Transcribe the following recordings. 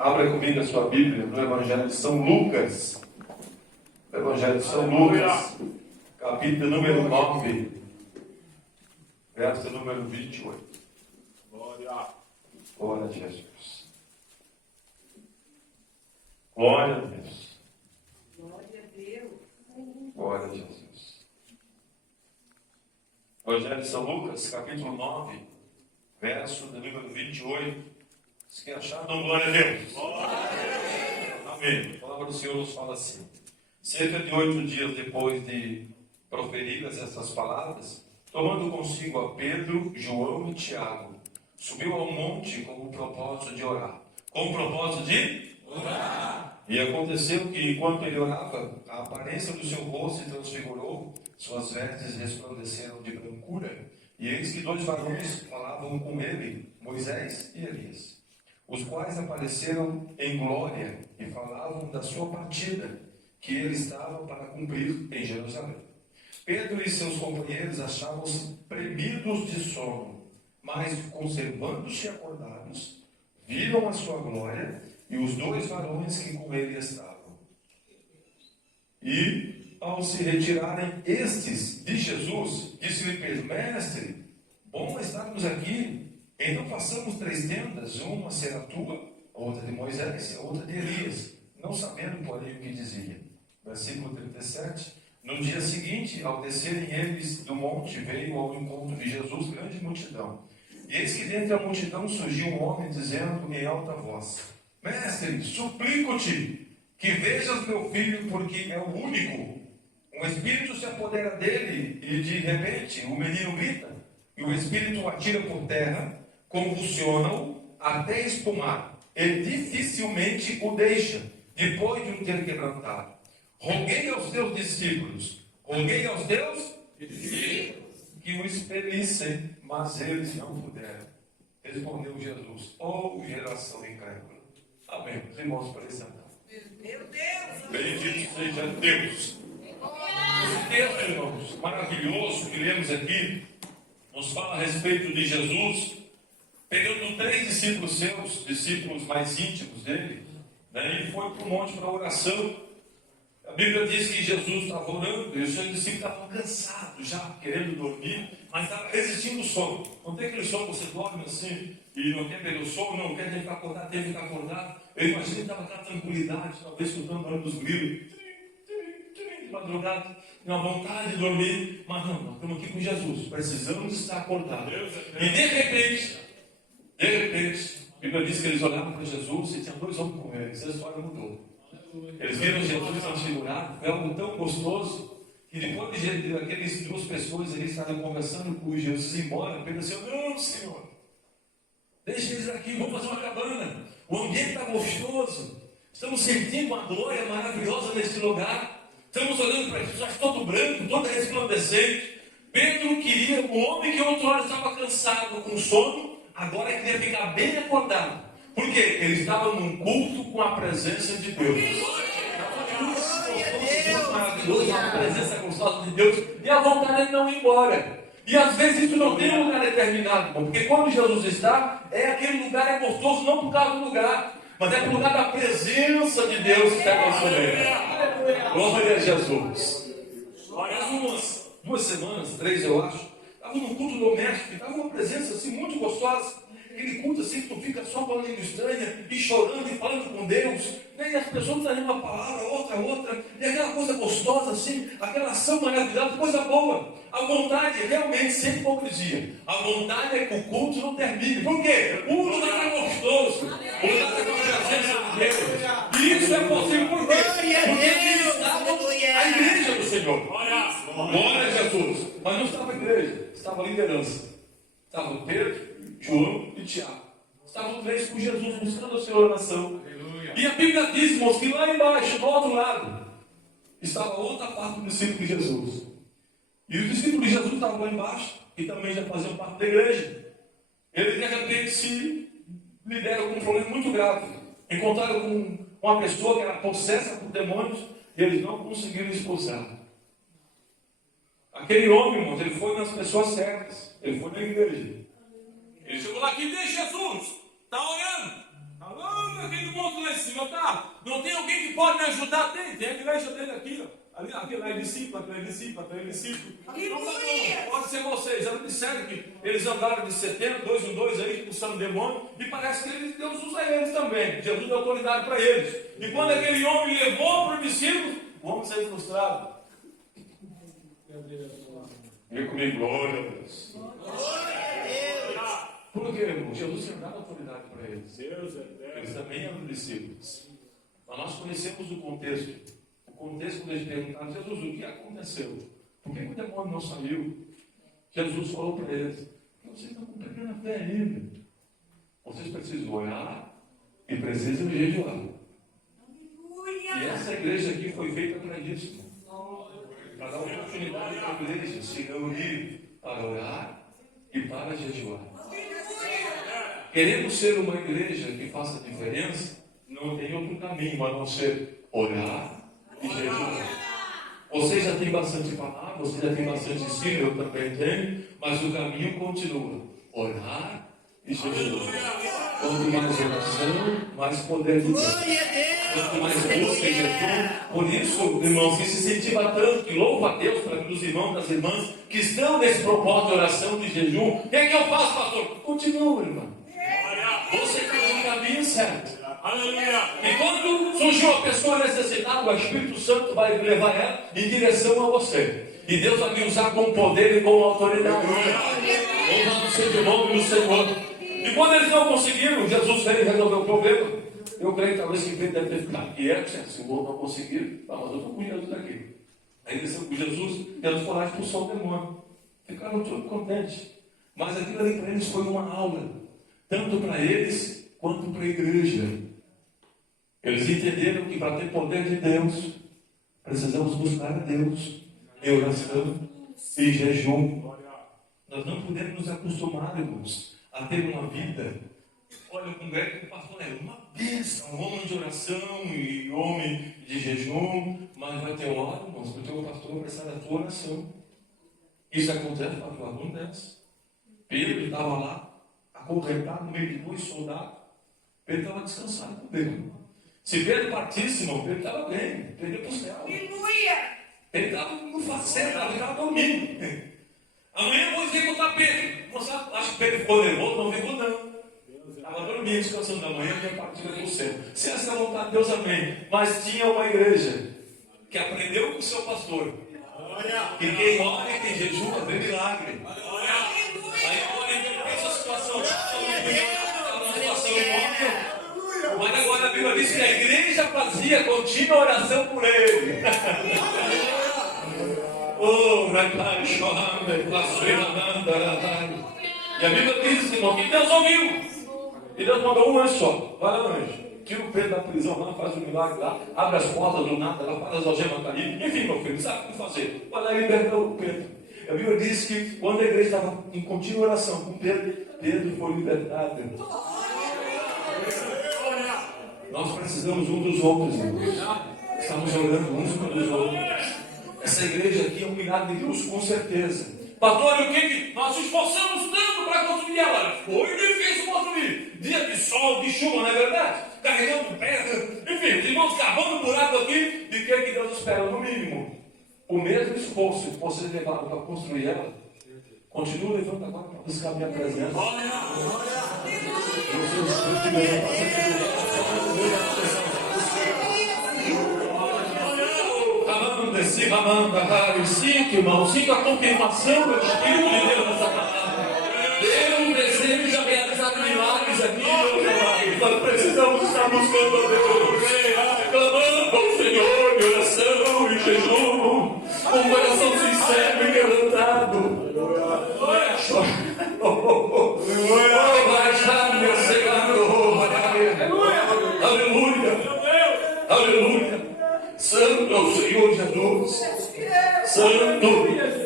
Abra comigo a sua Bíblia no Evangelho de São Lucas. Evangelho de São Lucas, capítulo número 9, verso número 28. Glória a Jesus. Glória a Deus. Glória a Deus. Glória a Jesus. Evangelho de São Lucas, capítulo 9, verso número 28. Se quer achar, dão glória a Deus. Amém. A palavra do Senhor nos fala assim. Cerca de 8 dias depois de proferidas essas palavras, tomando consigo a Pedro, João e Tiago, subiu ao monte com o propósito de orar. Com o propósito de orar. E aconteceu que, enquanto ele orava, a aparência do seu rosto se transfigurou, suas vestes resplandeceram de brancura, e eis que 2 varões falavam com ele, Moisés e Elias, os quais apareceram em glória e falavam da sua partida, que ele estava para cumprir em Jerusalém. Pedro e seus companheiros achavam-se premidos de sono, mas, conservando-se acordados, viram a sua glória e os 2 varões que com ele estavam. E, ao se retirarem estes de Jesus, disse-lhe Pedro: Mestre, bom estarmos aqui. Então façamos 3 tendas, uma será tua, outra de Moisés e outra de Elias, não sabendo, porém, o que dizia. Versículo 37. No dia seguinte, ao descerem eles do monte, veio ao encontro de Jesus grande multidão. E eis que dentre a multidão surgiu um homem dizendo em alta voz: Mestre, suplico-te que vejas meu filho, porque é o único. Um espírito se apodera dele e de repente o menino grita, e o espírito o atira por terra, convulsiona-o até espumar. Ele dificilmente o deixa, depois de o ter quebrantado. Roguei aos teus discípulos, que o expelissem, mas eles não puderam. Respondeu Jesus: ó geração incrédula. Amém. Os irmãos, para esse andar. Meu Deus! Bendito seja Deus. Esse texto, irmãos, maravilhoso que lemos aqui, nos fala a respeito de Jesus, pegando 3 discípulos seus, discípulos mais íntimos dele, ele foi para o monte para a oração. A Bíblia diz que Jesus estava orando e os seus discípulos estavam cansados já, querendo dormir, mas estavam resistindo ao sono. Não tem aquele sono que você dorme assim e não quer pegar o sono, não quer ficar acordado, tem que ficar acordado. Eu imagino que estava aquela tranquilidade, talvez escutando o barulho dos grilos, de madrugada, uma vontade de dormir, mas não, nós estamos aqui com Jesus, precisamos estar acordados. E de repente, a Bíblia diz que eles olhavam para Jesus e tinha 2 homens com eles, a história mudou. Eles viram Jesus transfigurado, foi algo tão gostoso, que depois de aquelas 2 pessoas ali estavam conversando com Jesus ir embora, Pedro disse: não, Senhor, deixa eles aqui, vamos fazer uma cabana, o ambiente está gostoso, estamos sentindo uma glória maravilhosa nesse lugar, estamos olhando para Jesus todo branco, todo resplandecente. Pedro queria, o homem que outro hora estava cansado, com sono, agora queria ficar bem acordado. Por quê? Ele estava num culto com a presença de Deus. Maravilhoso, a presença gostosa de Deus. E a vontade de não ir embora. E às vezes isso não tem um lugar determinado, porque quando Jesus está, aquele lugar é gostoso não por causa do lugar, mas é por lugar da presença de Deus que está consumendo. Glória a Jesus. Há umas 2 semanas, 3 eu acho, estava num culto doméstico, estava uma presença assim muito gostosa. Aquele culto assim que tu fica só com a língua estranha e chorando e falando com Deus, né? E as pessoas trazendo uma palavra, outra, e aquela coisa gostosa assim, aquela ação maravilhosa, coisa boa. A vontade realmente, sem hipocrisia, a vontade é que o culto não termine. Por quê? O lugar é gostoso, o lugar é com a presença de Deus. E isso é possível por quê? Porque eles estavam a igreja do Senhor. Glória a Jesus. Mas não estava a igreja, estava a liderança. Estava o Pedro, João e Tiago. Estavam 3 com Jesus, buscando a sua oração. E a Bíblia diz, irmãos, que lá embaixo, do outro lado, estava outra parte do discípulo de Jesus. E os discípulos de Jesus estavam lá embaixo, e também já faziam parte da igreja. Eles de repente se lideram com um problema muito grave. Encontraram com uma pessoa que era possessa por demônios, e eles não conseguiram expulsar. Aquele homem, irmãos, ele foi nas pessoas certas. Ele foi na igreja. Ele chegou lá aqui: deixa Jesus, está orando. Está lá naquele monte Senhor, tá? Não tem alguém que pode me ajudar? Tem a igreja dele aqui, ó. Ali, aquele lá é discípulo, aquele é discípulo, aquele é discípulo. Não, pode ser vocês. Eles disseram que eles andaram de 70, 2 em 2 aí, expulsando demônio, e parece que Deus usa eles também. Jesus deu autoridade para eles. E quando aquele homem levou para os discípulos, o homem saiu frustrado. Vem comigo, glória a Deus. Por quê, irmão? Jesus tinha dado autoridade para eles. Eles também eram discípulos. Mas nós conhecemos o contexto. O contexto quando eles perguntaram, Jesus, o que aconteceu? Por que o demônio não saiu? Jesus falou para eles, porque vocês estão com pequena fé ainda. Vocês precisam orar e precisam jejuar. E essa igreja aqui foi feita para isso. Para dar oportunidade para a igreja se reunir para orar e para jejuar. Queremos ser uma igreja que faça diferença, não tem outro caminho a não ser orar e jejuar. Você já tem bastante palavra, você já tem bastante ensino, eu também tenho, mas o caminho continua. Orar e jejuar. Quanto mais oração, mais poder de Deus. Quanto mais busca em jejum. Por isso, irmãos, que se incentiva tanto, que louva a Deus para os irmãos e das irmãs que estão nesse propósito de oração, de jejum. O que é que eu faço, pastor? Continua, irmão. Você está no caminho certo. E quando surgiu uma pessoa necessitada, o Espírito Santo vai levar ela em direção a você. E Deus vai lhe usar com poder e com autoridade. Louvado seja o nome do Senhor. E quando eles não conseguiram, Jesus veio resolver o problema. Eu creio que talvez que Pedro deve ter ficado quieto, se o outro não conseguir, mas eu estou com Jesus aqui. Aí eles estão com Jesus, eles foram lá e expulsou o demônio. Ficaram todos contentes. Mas aquilo ali para eles foi uma aula, tanto para eles quanto para a igreja. Eles entenderam que para ter poder de Deus, precisamos buscar a Deus em oração e jejum. Nós não podemos nos acostumar, irmãos, a ter uma vida. Olha, eu congresso com o pastor é uma bênção, um homem de oração e homem de jejum, mas vai ter hora, irmãos, que o teu pastor vai precisar da tua oração. Isso acontece para o aluno dessa. Pedro estava lá, acorrentado no meio de 2 soldados. Pedro estava descansado com Pedro. Se Pedro partisse, irmão, Pedro estava bem, Pedro ia para o céu. Ele estava no faceta, ele estava dormindo. Amanhã eu vou executar Pedro. Moçada, acho que Pedro ficou nervoso, não ficou não. Estava dormindo, descansando da manhã, que ia partir para o céu. Se essa é a vontade de Deus, amém. Mas tinha uma igreja que aprendeu com o seu pastor. Que quem ora e quem jejua vê milagre. Aí quando ele pensa a situação, uma situação imóvel. Mas agora a Bíblia diz que a igreja fazia contínua oração por ele. Oh, e a Bíblia diz, irmão, que Deus ouviu. E Deus mandou um anjo só. Vai lá, anjo. Tira o Pedro da prisão lá, faz um milagre lá, abre as portas do nada, lá faz as algemas cair. Enfim, meu filho, sabe o que fazer? Vai lá e liberta o Pedro. A Bíblia diz que quando a igreja estava em contínua oração com Pedro, Pedro foi libertado. Nós precisamos um dos outros, irmãos. Estamos orando uns pelos outros. Essa igreja aqui é um milagre de Deus, com certeza. Pastor, o que nós esforçamos tanto para construir ela? Foi difícil construir. Dia de sol, de chuva, não é verdade? Carregando pedra. Enfim, os irmãos cavando um buraco aqui. E o que Deus espera? No mínimo, o mesmo esforço que vocês levaram para construir ela, continua levando agora para buscar a minha presença. Sinto, irmão, sinto a confirmação do Espírito de Deus nessa palavra. Deus deseja realizar milagres aqui, meus amados. Nós precisamos estar buscando a Deus, clamando ao Senhor em oração e jejum, com o coração sincero e quebrantado. Aleluia, aleluia. Santo é o Senhor Jesus. Santo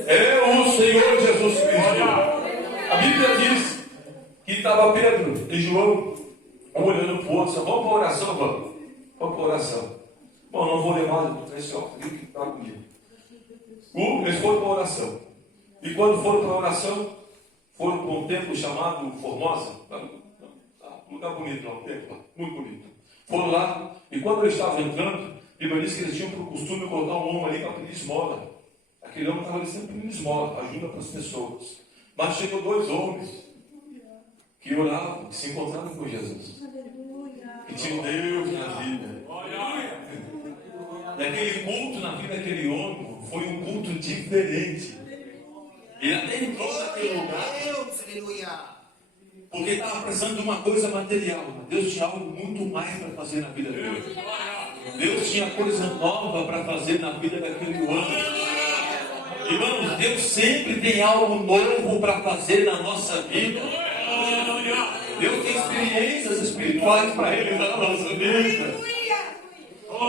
é o Senhor Jesus Cristo. A Bíblia diz que estava Pedro e João olhando para o outro. Vamos para a oração, vamos. Vamos para a oração. Bom, não vou ler mais esse óculos que está comigo. Eles foram para a oração. E quando foram para a oração, foram para um templo chamado Formosa. Um lugar bonito lá, um templo lá, muito bonito. Foram lá E quando eles estavam entrando, a Bíblia diz que eles tinham por costume colocar um homem ali para pedir esmola. Aquele homem estava ali sempre pedindo esmola, ajuda para as pessoas. Mas chegou dois homens que oravam, que se encontraram com Jesus. Que tinham Deus na vida. Daquele culto na vida daquele homem, foi um culto diferente. Ele até entrou naquele lugar. Deus, aleluia. Porque estava precisando de uma coisa material. Mas Deus tinha algo muito mais para fazer na vida dele. Deus tinha coisa nova para fazer na vida daquele homem. Irmãos, Deus sempre tem algo novo para fazer na nossa vida. Deus tem experiências espirituais para realizar na nossa vida.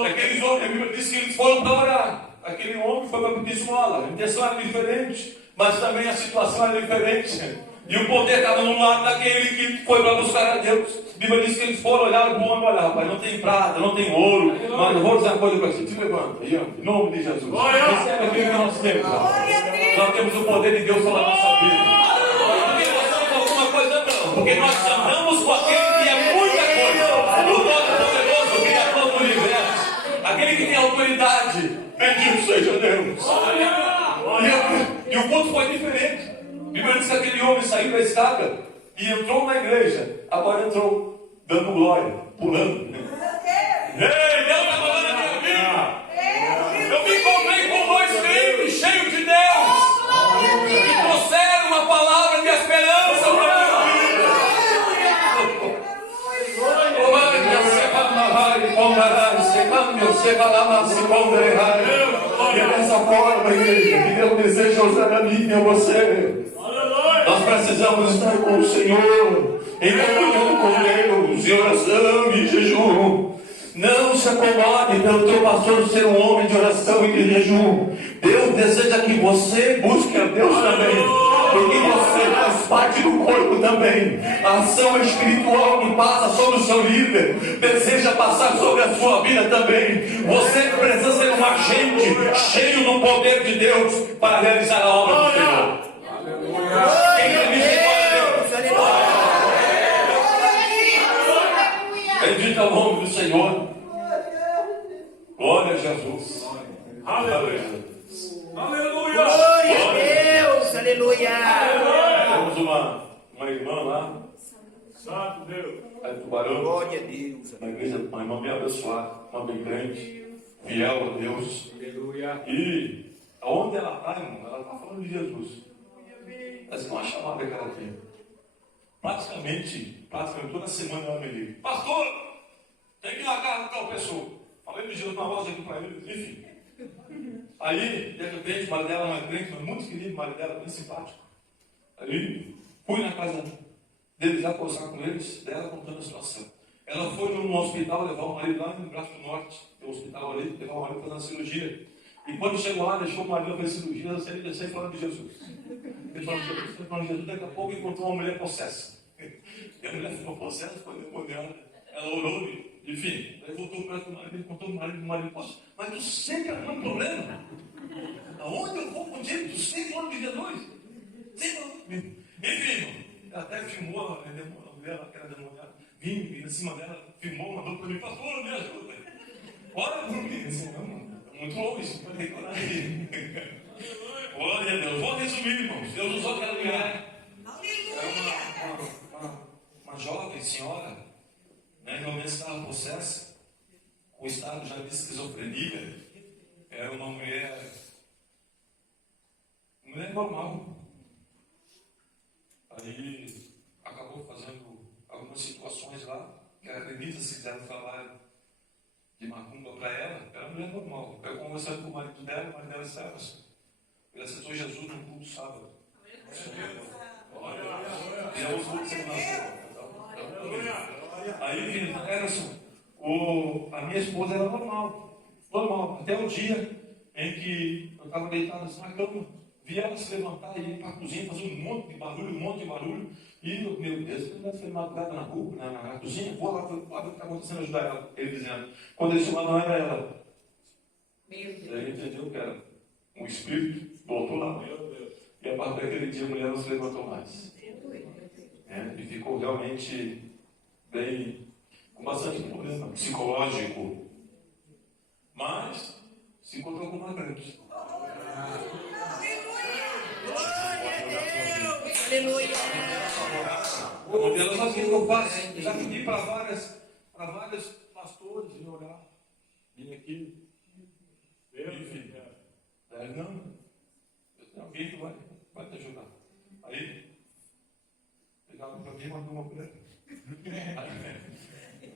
Aqueles homens, a Bíblia diz que eles foram para orar. Aquele homem foi para pedir esmola. A intenção era diferente, mas também a situação era diferente. E o poder estava no lado daquele que foi para buscar a Deus. A Bíblia diz que eles foram olhar para o homem, olhar, rapaz, não tem prata, não tem ouro, mas eu vou dizer uma coisa para você, te levanta, aí, ó, em nome de Jesus. Recebe aquilo que nós temos. Nós temos o poder de Deus sobre a nossa vida. Porque nós somos alguma coisa não, porque nós andamos com aquele que é muita coisa. O Todo-Poderoso, o Criador do Universo, aquele que tem autoridade. Bendito seja Deus. E o culto foi diferente. A Bíblia diz que aquele homem saiu da escada e entrou na igreja. Agora entrou dando glória, pulando. Ei, Deus está falando na minha vida. Eu me encontrei com dois crentes cheios de Deus que trouxeram uma palavra de esperança para a minha vida. E é dessa forma, igreja, que Deus deseja usar a mim e a você. Nós precisamos estar com o Senhor, em comunhão com Deus, em oração e jejum. Não se acomode pelo teu pastor ser um homem de oração e de jejum. Deus deseja que você busque a Deus também, porque você faz parte do corpo também. A ação espiritual que passa sobre o seu líder deseja passar sobre a sua vida também. Você precisa ser um agente cheio do poder de Deus para realizar a obra do Senhor. Quem acredita em Deus? Bendito é o nome do Senhor. Glória a Jesus. Aleluia. Aleluia. Glória a Deus, aleluia. Temos uma irmã lá, Santo Deus. aí do Tubarão, Glória a Deus. uma igreja, uma irmã bem abençoada, uma bem grande, fiel a Deus. Aleluia. E aonde ela está, irmão, ela está falando de Jesus. Essa é uma chamada que ela tem. Praticamente toda semana ela me liga. Pastor, tem que ir na casa de tal pessoa. Falei de Jesus na voz aqui para ele, enfim. Aí, de repente, o marido dela é uma crente, mas muito querido, o marido dela, bem simpático. Aí, fui na casa deles lá conversar com eles, dela contando a situação. Ela foi no hospital levar o marido lá no Braço do Norte, tem um hospital ali, levar o marido para fazer uma cirurgia. E quando chegou lá, deixou o marido fazer cirurgia, ela saiu falando de Jesus. Ele falando de Jesus, daqui a pouco encontrou uma mulher possessa. E a mulher ficou possessa, foi demoniada. Ela orou, enfim, aí voltou para o marido, contou o marido, mas tu sempre arruma um problema. Aonde eu vou contigo? Tu sempre fala de Jesus. Enfim, ela até filmou a mulher, aquela demoniada, vindo em cima dela, filmou, mandou para mim, pastor, me ajuda. Ora por mim, assim, muito longe, não tem coragem. Glória a Deus. Vou resumir, irmãos. Deus usou aquela mulher. Era uma jovem senhora, né, realmente estava possessa, com estado já de esquizofrenia. Era uma mulher normal. Aí acabou fazendo algumas situações lá, que acredita-se que fizeram trabalho de macumba para ela. Era uma mulher normal. Eu conversando com o marido dela estava assim. Ele aceitou Jesus no culto sábado. E é os outros que aí, era assim, a minha esposa era normal, até o dia em que eu estava deitado assim na cama, vi ela se levantar e ir para a cozinha, fazer um monte de barulho, e eu, meu Deus, ele deve ter madrugada na rua, na cozinha, vou lá ver o que está acontecendo, ajudar ela, ele dizendo, quando ele chegou, não era ela. Daí ele entendeu que era um espírito, voltou lá, e a partir daquele dia a mulher não se levantou mais. E ficou realmente bem com bastante problema psicológico, mas se encontrou com uma grande. Aleluia. Uma delas, sabe o que eu faço? Eu já pedi para vários pastores vir orar. Vim aqui. Enfim. Não. Alguém que vai te ajudar. Aí, pegava para mim e mandou uma para ele.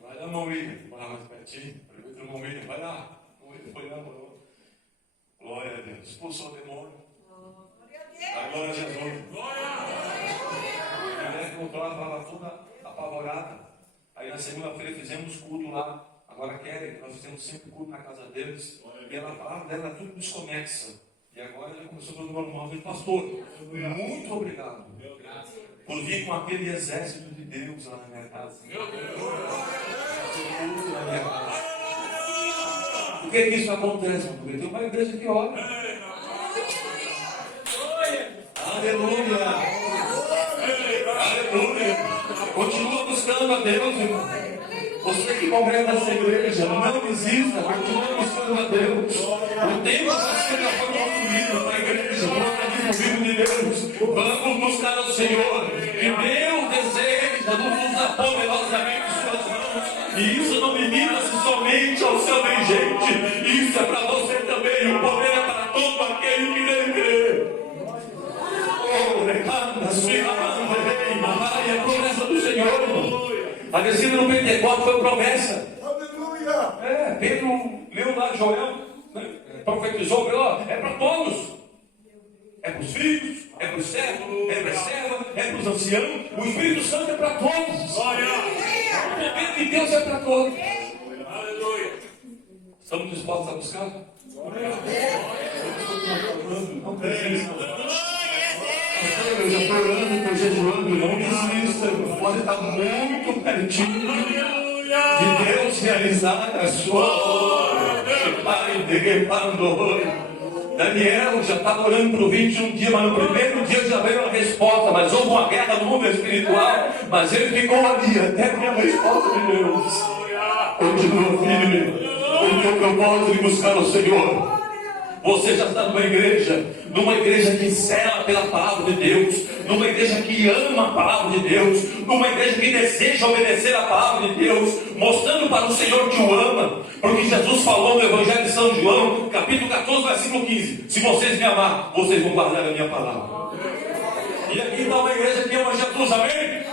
Vai lá, irmão William. Vai lá mais pertinho. Aproveita o irmão William. Vai lá. O William foi lá, falou. Glória a Deus. Expulsou o demônio. Glória a Jesus. A mulher que voltou lá estava toda apavorada. Aí na segunda-feira fizemos culto lá. Agora querem, nós fizemos sempre culto na casa deles. E ela falava dela tudo desconexa. E agora já começou todo normal. Eu falei, pastor, muito obrigado por vir com aquele exército de Deus lá na minha casa. Por que isso acontece? Porque tem uma igreja que ora. Aleluia! Aleluia! Continua buscando a Deus, irmão. Você que congrega nessa igreja, não desista, continua buscando a Deus. O tempo já foi construído para a igreja, para o vivo de Deus. Vamos buscar o Senhor. E Deus deseja nos usar poderosamente em suas mãos. E isso não limita-se somente ao seu dirigente. Isso é para você também. O poder é para todo aquele que nele crê. A promessa do Senhor, irmão. A descida no Pentecostes foi promessa. Aleluia! Pedro leu lá Joel, né? Profetizou, é para todos. É para os filhos, é para os servos, é para as servas, é para os anciãos. O Espírito Santo é para todos. O poder de Deus é para todos. Aleluia! Estamos dispostos a buscar? Não precisa. Eu já estou orando, estou jejuando, não desista. Pode estar muito pertinho de Deus realizar a sua obra. Daniel já estava orando por 21 dias, mas no primeiro dia já veio a resposta. Mas houve uma guerra no mundo espiritual, mas ele ficou ali até ver a resposta de Deus. Continua firme, porque o propósito de buscar o Senhor. Você já está numa igreja que zela pela palavra de Deus, numa igreja que ama a palavra de Deus, numa igreja que deseja obedecer a palavra de Deus, mostrando para o Senhor que o ama, porque Jesus falou no Evangelho de São João, capítulo 14, versículo 15: se vocês me amar, vocês vão guardar a minha palavra. E aqui está uma igreja que ama Jesus, amém?